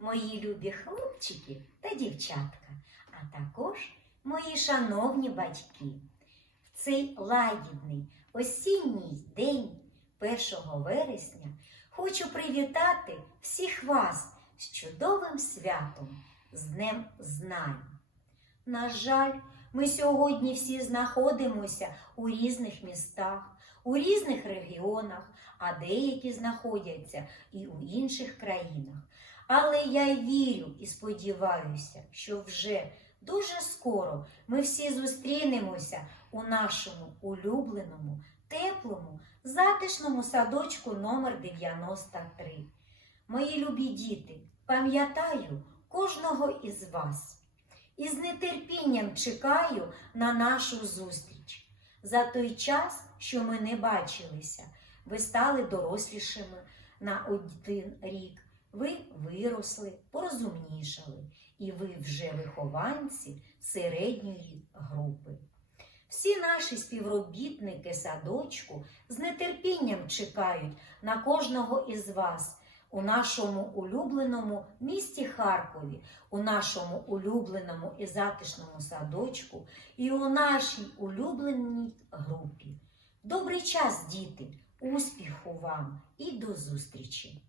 мої любі хлопчики та дівчатка, а також мої шановні батьки. В цей лагідний осінній день 1 вересня хочу привітати всіх вас з чудовим святом, з Днем Знань. На жаль, ми сьогодні всі знаходимося у різних містах, у різних регіонах, а деякі знаходяться і у інших країнах. Але я вірю і сподіваюся, що вже дуже скоро ми всі зустрінемося у нашому улюбленому, теплому, затишному садочку номер 93. Мої любі діти, пам'ятаю кожного із вас і з нетерпінням чекаю на нашу зустріч. За той час, що ми не бачилися, ви стали дорослішими на один рік. Ви виросли, порозумнішали, і ви вже вихованці середньої групи. Всі наші співробітники садочку з нетерпінням чекають на кожного із вас у нашому улюбленому місті Харкові, у нашому улюбленому і затишному садочку і у нашій улюбленій групі. Добрий час, діти! Успіху вам і до зустрічі!